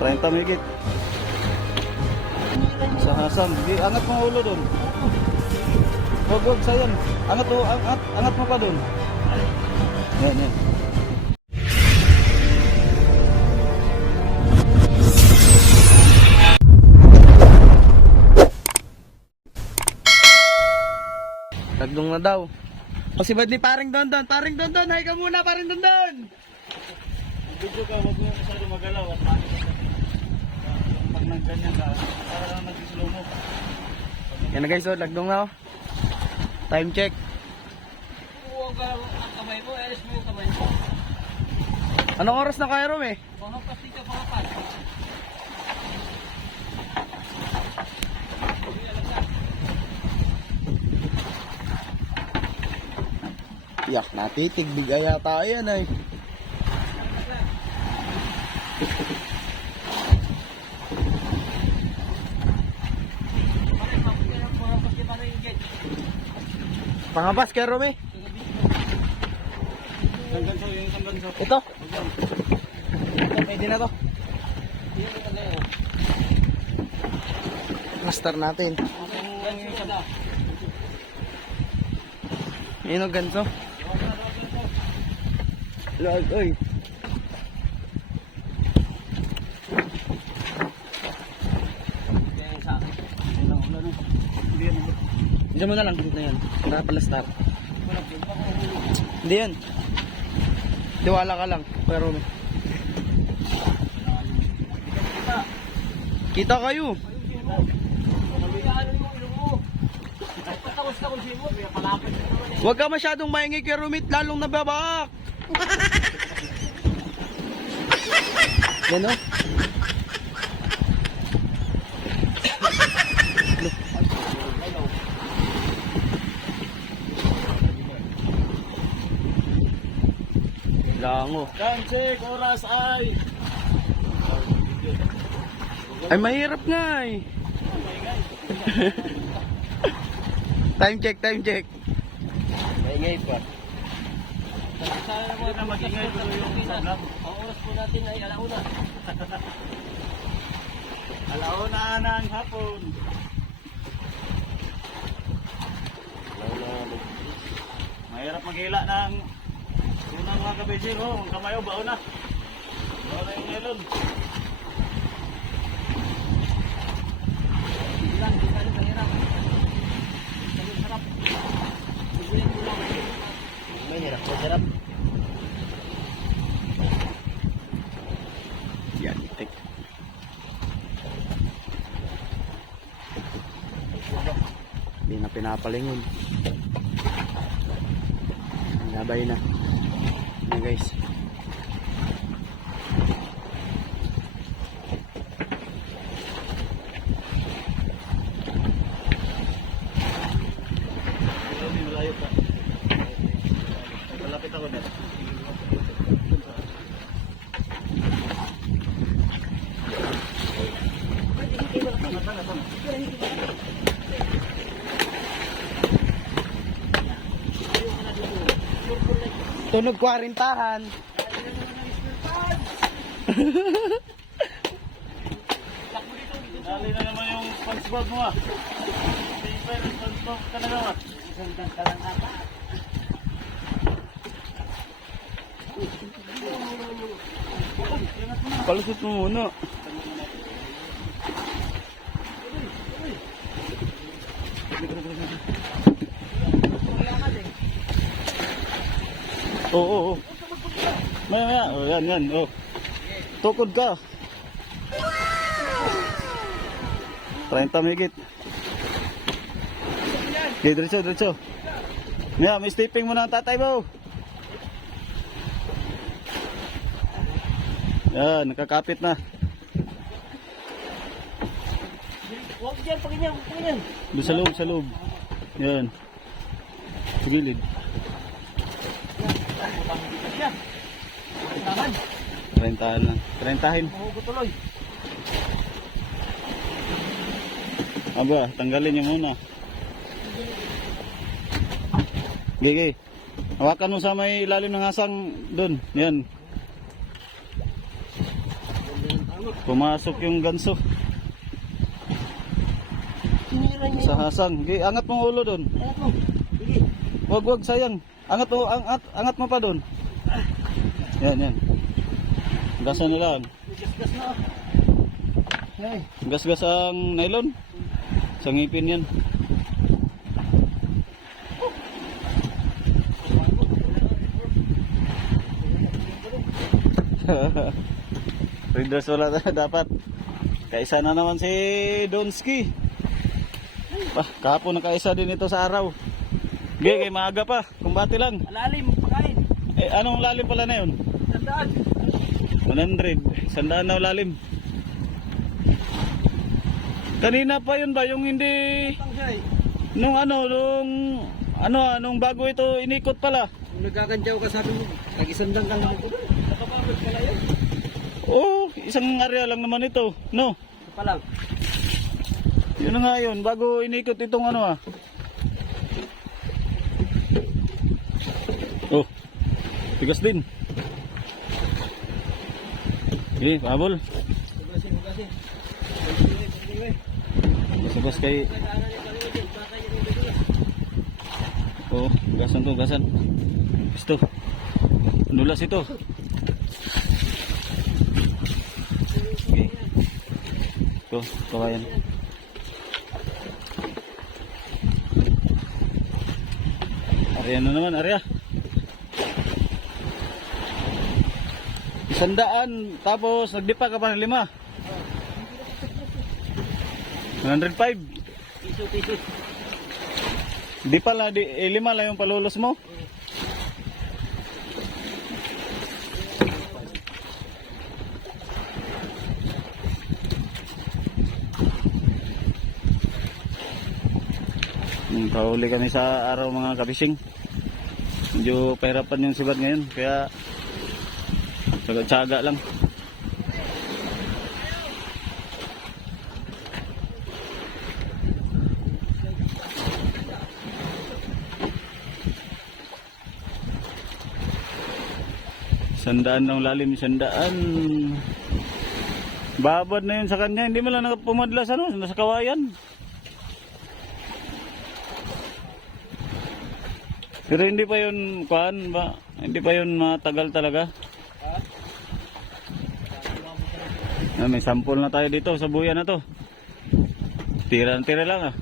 30 migit. Sa hasang. Angat mo ulo doon. Huwag sa yan. Angat mo pa doon. Yan. Tagdong na daw. O si Badli, paring Don. Hay ka muna, paring Don. Video ka, huwag mo masyado magalaw at pag nagganyan ka, para lang nag-slow mo. Yan na guys, so lagdong na. Time check. Huwag ang kamay mo, alis mo yung kamay mo. Anong oras na kaya, Rom eh? Pangapos dito, pangapos. Yak, natitig. Bigay yata yan ay. Pangabas kay Rom eh. Ito. Pwede na to. Master natin. Yun ang ganso. Lord, oy. Diyan mo na lang, dito na yan. Nakapalastar. Hindi yan. Tiwala ka lang. Pero kita kayo. Huwag ka masyadong maingay kay Rumit, lalong nababak. Yan o. Lango. Time check, oras ay. Ay mahirap nga eh. Time check. Maingay pa. Sana naman magingay tuloy yung vlog. Ang oras po natin ay alauna. Alauna ng hapon. Mahirap maghila ng unang mga kabisir ho. Ang kamayo, baon na. Baon na yung melon. Masarap. Yan, itik. Hindi na pinapalingon. Nabay na. Yan guys. Malayo pa. Malapit ako na. Tunog 40-han. Dali na naman yung SpongeBob mo ah. Paper, SpongeBob ka na naman. Isang ka lang ata. Palusot mo muna. Oo. Maya. Oh, yan. Oh. Tukod ka. 30 migit. Okay, diretso. Maya, may stepping mo na ang tatay mo. Yan, nakakapit na. Huwag dyan, paginyan. Doon sa loob. Yan. Sa gilid. Taman. 30 na. 30hin. Mahugot tuloy. Aba, tanggalin niyo muna. Gigi. Hawakan mo sa may ilalim ng hasang doon. Yan. Pumasok yung ganso. Sinira niya. Sa hasang. Okay, angat mo ulo doon. Ayan mo. Sige. Wag sayang. Angat mo, angat mo pa doon. Yan. Gasan nila. Gas na. Hey. Gas ang nylon. Sa ngipin yan. Readers wala na dapat. Kaisa na naman si Donski. Kahapon nakaisa din ito sa araw. Kay maaga pa. Kumbati lang. Malalim, pakain. Anong lalim pala na yun? Tandaan. 100. Sandaan na lalim. Kanina pa yun ba? Yung hindi... Tangsay. Nung bago ito inikot pala. Kung nagkakantyaw ka sabi mo, tag-isandang ka naman ko doon. Nakapagod pala yun. Oo, isang area lang naman ito. No? Ito pa lang. Yun na nga yun. Bago inikot itong Oh, tigas din. Okay, pahabol. Hugasin. Sabas kay... Oh, gasan. Gusto. Nulas ito. Okay. Ito, kawayan. Area na naman, area. 100, tapos nagdipa ka pa ng 5. 105. Piso. Di pala, 5 lang yung palulos mo. Kahuli kami sa araw mga kabising. Medyo pahirapan yung sibat ngayon, kaya tsaga-tsaga lang. Sandaan ng lalim, 100. Babad na yun sa kanya, hindi mo lang pumadla sa sa kawayan. Pero hindi pa yun, hindi pa yun matagal talaga. May sample na tayo dito sa buya na to. Tira lang